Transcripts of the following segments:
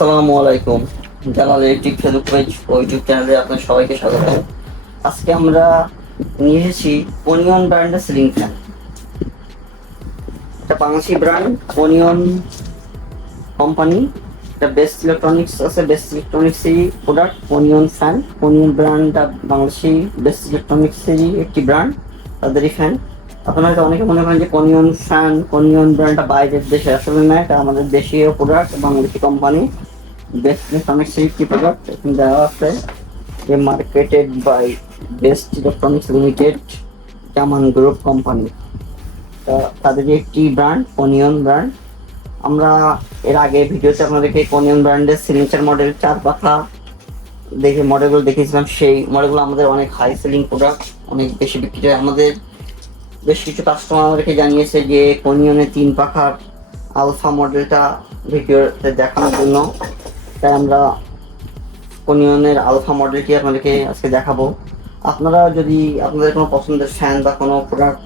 আসসালামু আলাইকুম। Jalal electric Facebook page ও ইউটিউব চ্যানেলে আপনার সবাইকে স্বাগত। আজকে আমরা নিয়ে এসেছি ওনিয়ন ব্র্যান্ডের সিলিং ফ্যান এটা বাংলাদেশি ব্র্যান্ড ওনিয়ন কোম্পানি এটা বেস্ট ইলেকট্রনিক্স আছে বেস্ট ইলেকট্রনিক্সেরই প্রোডাক্ট ওনিয়ন ফ্যান ওনিয়ন ব্র্যান্ডটা বাংলাদেশি বেস্ট ইলেকট্রনিক্সেরই একটি ব্র্যান্ড তাদেরই ফ্যান আপনারা হয়তো অনেকে মনে করেন যে কোনিয়ন ফ্যান কোনিয়ন ব্র্যান্ডটা বাইরের দেশে আসলে না, এটা আমাদের দেশীয় product Bangladeshi company Best Electronics একটি প্রোডাক্ট এখানে দেওয়া আছে যে marketed by Best Electronics Limited Zaman group company তাদেরই একটি ব্র্যান্ড কোনিয়ন ব্র্যান্ড আমরা এর আগে ভিডিওতে আপনাদেরকে কোনিয়ন ব্র্যান্ডের সিগনেচার মডেল চার পাখা দেখে মডেলগুলো দেখিয়েছিলাম। সেই মডেলগুলো আমাদের অনেক হাই সেলিং প্রোডাক্ট অনেক বেশি বিক্রি হয়। আমাদের বেশ কিছু কাস্টমার আমাদেরকে জানিয়েছে যে কোনিয়নের তিন পাখার আলফা মডেলটা ভিডিওতে দেখানোর জন্য। তাই আমরা কোনিয়নের আলফা মডেলটি আপনাদেরকে আজকে দেখাবো। আপনারা যদি আপনাদের কোনো পছন্দের ফ্যান বা কোনো প্রোডাক্ট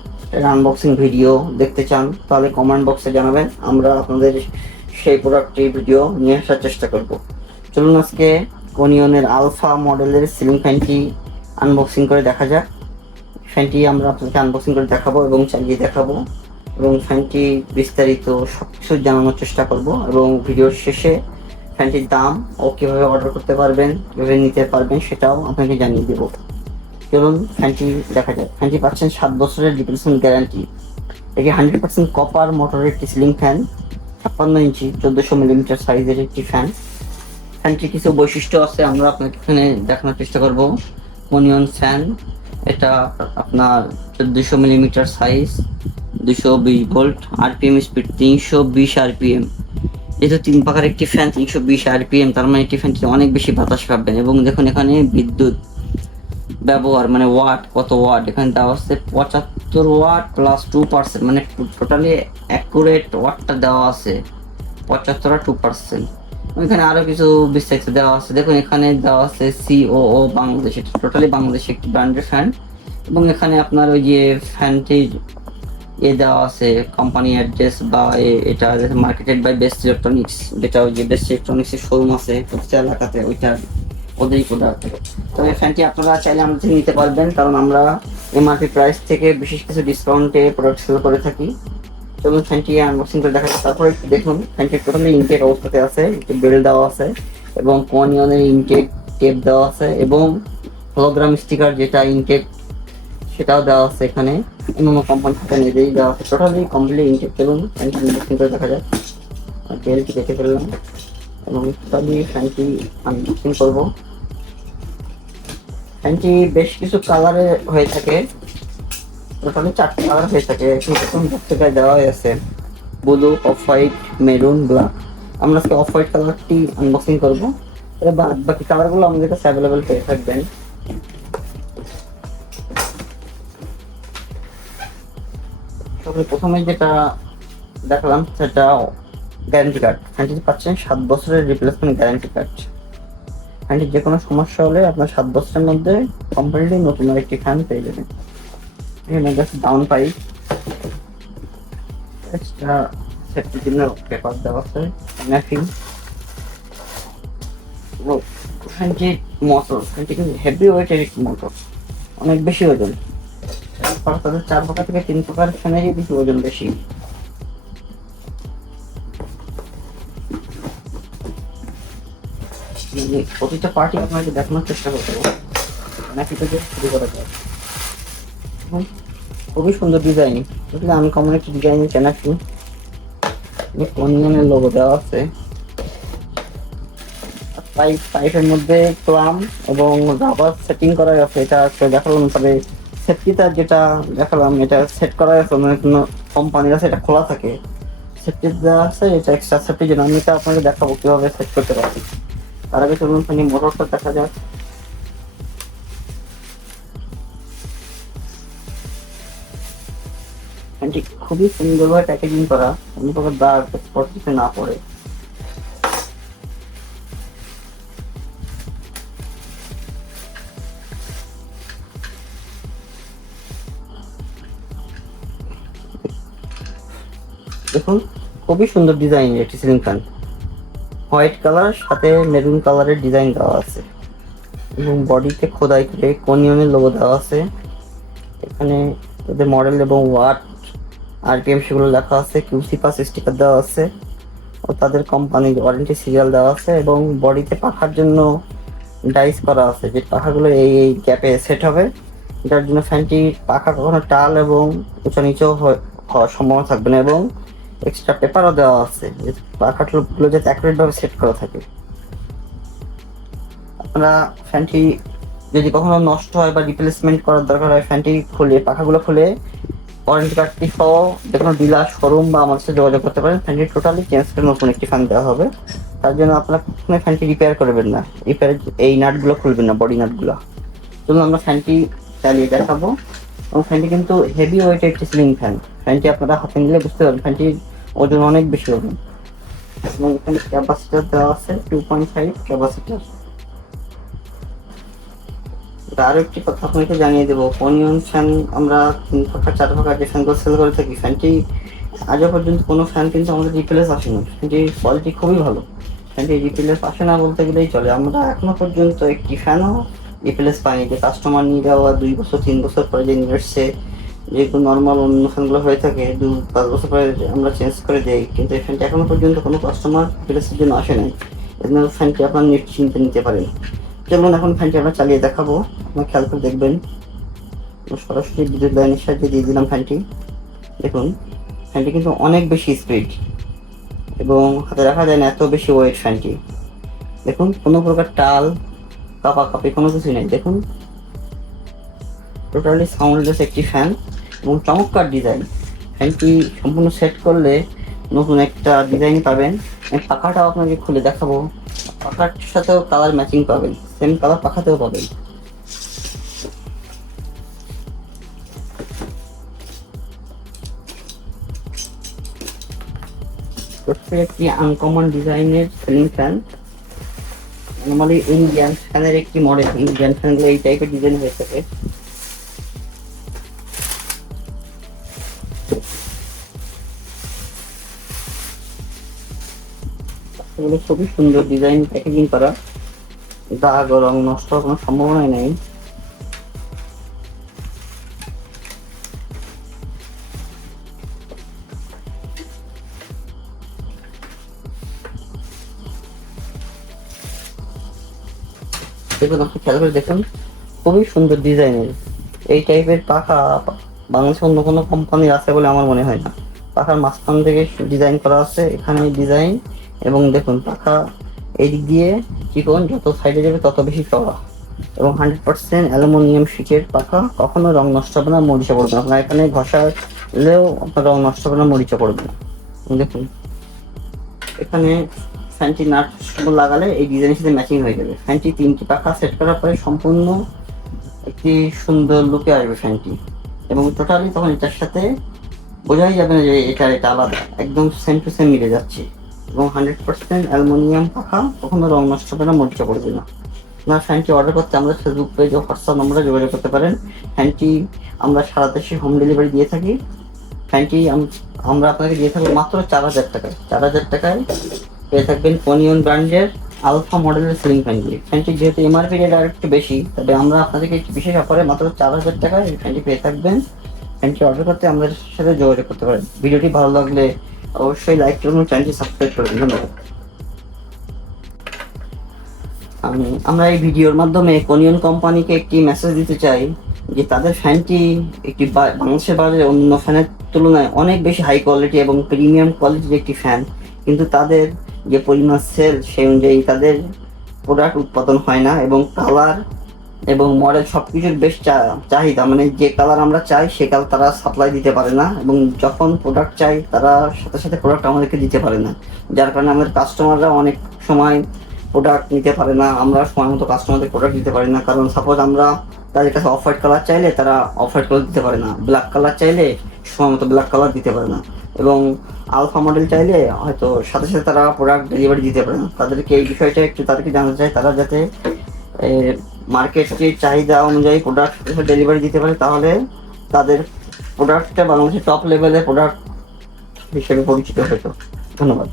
আনবক্সিং ভিডিও দেখতে চান, তাহলে কমেন্ট বক্সে জানাবেন। আমরা আপনাদের সেই প্রোডাক্টটির ভিডিও নিয়ে আসার চেষ্টা করব। চলুন আজকে কোনিয়নের আলফা মডেলের সিলিং ফ্যানটি আনবক্সিং করে দেখা যাক। ফ্যানটি আমরা আপনাকে আনবক্সিং করে দেখাবো এবং চালিয়ে দেখাবো। এবং ফ্যানটি বিস্তারিত সব কিছু জানানোর চেষ্টা করব এবং ভিডিওর শেষে ফ্যানটির দাম ও কীভাবে অর্ডার করতে পারবেন, কীভাবে নিতে পারবেন সেটাও আপনাকে জানিয়ে দেবো। চলুন ফ্যানটি দেখা যায় ফ্যানটি পাচ্ছেন সাত বছরের রিপ্লেসমেন্ট গ্যারান্টি এটি হান্ড্রেড পার্সেন্ট কপার মোটরের একটি সিলিং ফ্যান ছাপ্পান্ন ইঞ্চি, চোদ্দোশো মিলিমিটার সাইজের একটি ফ্যান ফ্যানটির কিছু বৈশিষ্ট্য আছে, আমরা আপনাকে এখানে দেখানোর চেষ্টা করব। মনিয়ন ফ্যান এটা আপনার চোদ্দোশো মিলিমিটার সাইজ দুশো বিশ ভোল্ট আরপিএম স্পিড তিনশো বিশ আরপিএম যেহেতু তিন পাখার একটি ফ্যান তিনশো বিশ আরপিএম তার মানে একটি ফ্যানটিতে অনেক বেশি বাতাস পাবেন। এবং দেখুন এখানে বিদ্যুৎ ব্যবহার মানে ওয়াট কত ওয়াট এখানে দেওয়া হচ্ছে পঁচাত্তর ওয়াট প্লাস টু পার্সেন্ট মানে টোটালি অ্যাকুরেট ওয়াটটা দেওয়া আছে। পঁচাত্তর টু পার্সেন্ট এখানে আরও কিছু বিস্তারিত দেওয়া আছে। দেখুন, এখানে দেওয়া আছে সিওও বাংলাদেশ, এটা টোটালি বাংলাদেশ একটি ব্র্যান্ডের ফ্যান এবং এখানে আপনার ওই যে ফ্যানটির এ দেওয়া আছে কোম্পানি অ্যাড্রেস বা এটা মার্কেটেড বাই বেস্ট ইলেকট্রনিক্স যেটা ওই যে বেস্ট ইলেকট্রনিক্সের শোরুম আছে প্রত্যেকটা এলাকাতে ওইটা ওদেরই প্রোডাক্ট তো এই ফ্যানটি আপনারা চাইলে আমাদের নিতে পারবেন, কারণ আমরা এমআরপি প্রাইস থেকে বিশেষ কিছু ডিসকাউন্টে প্রোডাক্ট সেল করে থাকি। চলুন ফ্যানটি আনবক্সিং করে দেখা তারপরে একটু দেখুন ফ্যানটি প্রথমে ইনটেক অবস্থাতে আছে, একটু বেল দেওয়া আছে, এবং কোয়ানিয়নের ইনটেক টেপ দেওয়া আছে, এবং হলোগ্রাম স্টিকার যেটা ইনটেক সেটাও দেওয়া আছে এখানে। অন্য কোম্পানি থেকে নিজেই দেওয়া আছে। টোটালি কমপ্লিট ইনটেক চলুন ফ্যানটি আনবক্সিং করে দেখা যাক। বেলটি দেখে ফেললাম। এবং টোটালি ফ্যানটি আনবক্সিং করব। ফ্যানটি বেশ কিছু কালারে হয়ে থাকে। টোটালি চারটে কালার হয়ে থাকে। প্রথম পত্রিকায় দেওয়া হয়েছে blue off white maroon black আমরা আজকে অফ হোয়াইট কালারটি আনবক্সিং করব। বাদ বাকি কালারগুলো আমাদের কাছে অ্যাভেলেবেল পেয়ে থাকবেন। তবে প্রথমে যেটা দেখালাম, সেটা গ্যারান্টি কার্ড ফ্যানটি পাচ্ছেন সাত বছরের রিপ্লেসমেন্ট গ্যারান্টি কার্ড ফ্যানটির যে কোনো সমস্যা হলে আপনার সাত বছরের মধ্যে কোম্পানিটি নতুন একটি ফ্যান পেয়ে যাবেন। এখানে জাস্ট ডাউন পাইপ এক্সট্রা সেফটির জন্য পেপার দেওয়া আছে ম্যাফিং ফ্যানটির মোটর ফ্যানটি কিন্তু হেভি ওয়েটের একটি মোটর অনেক বেশি ওজন। তারপর তাদের চার থেকে তিন পাকার ফ্যানেরই বেশি ওজন বেশি। প্রতিটা পার্টি আপনাকে দেখানোর চেষ্টা করতে নাকি শুরু করা যায়। খুবই সুন্দর ডিজাইন বুঝলে আমি কমন একটি ডিজাইন চেনাচ্ছি কোনিয়নের লোগো দেওয়া আছে। পাইপ পাইপের মধ্যে ক্লাম এবং রাবার সেটিং করা আছে। এটা দেখালাম তবে সেফটিটা যেটা দেখালাম, এটা সেট করা আছে মানে কোনো কোম্পানির আছে এটা খোলা থাকে। সেফটি দেওয়া আছে, এটা এক্সট্রা সেফটির জন্য আমি এটা আপনাকে দেখাবো কীভাবে সেট করতে পারি। তার আগে চলুন খানি মোটরটা দেখা যাক। খুবই সুন্দরভাবে প্যাকেজিং করা, কোনো প্রকার দাগ স্পট না পড়ে। দেখুন, খুবই সুন্দর ডিজাইন একটি সিলিং ফ্যান হোয়াইট কালার সাথে মেরুন কালারের ডিজাইন দেওয়া আছে। এবং বডিতে খোদাই করে কোনিয়নের লোগো দেওয়া আছে। এখানে ওদের মডেল এবং ওয়াট আরপিএম সেগুলো লেখা আছে কিউসি পাস স্টিকার দেওয়া আছে। ও তাদের কোম্পানির ওয়ারেন্টি সিরিয়াল দেওয়া আছে এবং বডিতে পাখার জন্য ডাইস করা আছে। যে পাখাগুলো এই এই গ্যাপে সেট হবে, যার জন্য ফ্যানটি পাখা কখনো টাল এবং উঁচা নিচেও হওয়ার সম্ভাবনা থাকবে না। এবং এক্সট্রা পেপারও দেওয়া আছে। যে পাখাগুলো যাতে অ্যাকুরেটভাবে সেট করা থাকে। আপনারা ফ্যানটি যদি কখনো নষ্ট হয় বা রিপ্লেসমেন্ট করার দরকার হয় ফ্যানটি খুলে, পাখাগুলো খুলে ওয়ারেন্টি কার্ডটি সহ যে কোনো ডিলার শোরুম বা আমার সাথে যোগাযোগ করতে পারেন। ফ্যানটি টোটালি চেঞ্জ করে নতুন একটি ফ্যান দেওয়া হবে। তার জন্য আপনারা কখনোই ফ্যানটি রিপেয়ার করবেন না। রিপেয়ার এই নাটগুলো খুলবেন না বডি নাটগুলো। চলুন আমরা ফ্যানটি চালিয়ে দেখাবো। এবং ফ্যানটি কিন্তু হেভি ওয়েটের একটি সিলিং ফ্যান ফ্যানটি আপনারা হাতে নিলে বুঝতে পারবেন। ফ্যানটির ওজন অনেক বেশি হবে। এবং এখানে ক্যাপাসিটার দেওয়া আছে টু পয়েন্ট ফাইভ ক্যাপাসিটার আরও একটি কথা আপনাকে জানিয়ে দেবো। পনিয়ন ফ্যান আমরা তিন ফাঁকা, চার ফাঁকা যে ফ্যানগুলো সেল করে থাকি ফ্যানটি আজও পর্যন্ত কোনো ফ্যান কিন্তু আমাদের রিপ্লেস আসেনি। ফ্যানটির কোয়ালিটি খুবই ভালো। ফ্যানটি রিপ্লেস আসে না বলতে গেলেই চলে। আমরা এখনও পর্যন্ত একটি ফ্যানও রিপ্লেস পাইনি। যে কাস্টমার নিয়ে যাওয়া, দুই বছর, তিন বছর পরে যে নিয়ে এসছে যেহেতু নর্মাল অন্য ফ্যানগুলো হয়ে থাকে, দু পাঁচ বছর পরে আমরা চেঞ্জ করে দেই, কিন্তু এই ফ্যানটি এখনও পর্যন্ত কোনো কাস্টমার রিপ্লেসের জন্য আসে নাই। এজন্য ফ্যানটি আপনার নিশ্চিন্তে নিতে পারেন। চলুন এখন ফ্যানটি আমরা চালিয়ে দেখাবো। আপনার খেয়াল করে দেখবেন। সরাসরি বিদ্যুৎ লাইনের সাহায্যে দিয়ে দিলাম ফ্যানটি দেখুন ফ্যানটি কিন্তু অনেক বেশি স্পিড এবং হাতে রাখা যায় না, এত বেশি ওয়েট ফ্যানটি দেখুন, কোনো প্রকার টাল কাপা কাপি কোনো কিছুই নেই। দেখুন টোটালি সাউন্ডলেস একটি ফ্যান এবং চমৎকার ডিজাইন ফ্যানটি সম্পূর্ণ সেট করলে নতুন একটা ডিজাইন পাবেন। পাখাটাও আপনাকে খুলে দেখাবো। পাখার সাথেও কালার ম্যাচিং পাবেন। সেম কালার পাখাতেও পাবেন। একটি আনকমন ডিজাইনের সিলিং ফ্যান নর্মালি ইন্ডিয়ান ফ্যানের একটি মডেল ইন্ডিয়ান ফ্যানগুলো এই টাইপের ডিজাইন হয়ে থাকে। এগুলো খুবই সুন্দর ডিজাইন প্যাকেজিং করা। দাগ রং নষ্ট কোনো সম্ভাবনাই নেই। দেখুন আপনি খেয়াল করে দেখুন। খুবই সুন্দর ডিজাইনের এই টাইপের পাখা বাংলাদেশে অন্য কোনো কোম্পানি আছে বলে আমার মনে হয় না। পাখার মাঝখান থেকে ডিজাইন করা আছে, এখানে ডিজাইন এবং দেখুন, পাখা এই দিক দিয়ে চিকন যত সাইডে যাবে তত বেশি চড়া এবং হান্ড্রেড পার্সেন্ট অ্যালুমিনিয়াম শিটের পাখা, কখনো রং নষ্ট হবে না, মরিচা পড়বে না। আপনার এখানে ঘষালেও আপনার রং নষ্ট হবে না, মরিচা পড়বে না। দেখুন, এখানে ফ্যানটি নাট লাগালে এই ডিজাইনের সাথে ম্যাচিং হয়ে যাবে। ফ্যানটি তিনটি পাখা সেট করার পরে সম্পূর্ণ একটি সুন্দর লুকে আসবে ফ্যানটি। এবং টোটালি তখন এটার সাথে বোঝাই যাবে না যে এটা এটা আলাদা। একদম সেম টু সেম মিলে যাচ্ছে। এবং হান্ড্রেড পার্সেন্ট অ্যালুমিনিয়াম পাখা কখনো রং নষ্ট হবে না, মরিচা পড়বে না। আপনার ফ্যানটি অর্ডার করতে আমাদের ফেসবুক পেজ ও হোয়াটসঅ্যাপ নম্বরে যোগাযোগ করতে পারেন। ফ্যানটি আমরা সারা দেশে হোম ডেলিভারি দিয়ে থাকি। ফ্যানটি আমরা আপনাকে দিয়ে থাকব মাত্র চার হাজার টাকায়। চার হাজার টাকায় পেয়ে থাকবেন পনিয়ন ব্র্যান্ডের আলফা মডেলের সিলিং ফ্যানগুলি ফ্যানটি যেহেতু এমআরপি রেট আর একটু বেশি, তবে আমরা আপনাদেরকে একটি বিশেষ অফারে মাত্র চার হাজার টাকায় ফ্যানটি পেয়ে থাকবেন। ফ্যানটি অর্ডার করতে আমাদের সাথে যোগাযোগ করতে পারেন। ভিডিওটি ভালো লাগলে অবশ্যই লাইক করুন চ্যানেলটি সাবস্ক্রাইব করবেন ধন্যবাদ। আমি- আমরা এই ভিডিওর মাধ্যমে কোনিয়ন কোম্পানিকে একটি মেসেজ দিতে চাই যে তাদের ফ্যানটি একটি বাংলাদেশের বাজারে অন্য ফ্যানের তুলনায় অনেক বেশি হাই কোয়ালিটি এবং প্রিমিয়াম কোয়ালিটির একটি ফ্যান কিন্তু তাদের যে পরিমাণ সেল সেই অনুযায়ী তাদের প্রোডাক্ট উৎপাদন হয় না এবং কালার এবং মডেল সব কিছুর বেশ চাহিদা। মানে যে কালার আমরা চাই, সে কালার তারা সাপ্লাই দিতে পারে না এবং যখন প্রোডাক্ট চাই, তারা সাথে সাথে প্রোডাক্ট আমাদেরকে দিতে পারে না। যার কারণে আমাদের কাস্টমাররা অনেক সময় প্রোডাক্ট নিতে পারে না। আমরা সময় মতো কাস্টমারদের প্রোডাক্ট দিতে পারি না। কারণ সাপোজ আমরা তাদের কাছে অফ হোয়াইট কালার চাইলে তারা অফ হোয়াইট কালার দিতে পারে না। ব্ল্যাক কালার চাইলে সময় মতো ব্ল্যাক কালার দিতে পারে না। এবং আলফা মডেল চাইলে হয়তো সাথে সাথে তারা প্রোডাক্ট ডেলিভারি দিতে পারে। তাদেরকে এই বিষয়টা একটু তাদেরকে জানতে চাই। তারা যাতে মার্কেটের চাহিদা অনুযায়ী প্রোডাক্ট ডেলিভারি দিতে পারে, তাহলে তাদের প্রোডাক্টটা বাংলাদেশের টপ লেভেলের প্রোডাক্ট হিসেবে পরিচিত হতো। ধন্যবাদ।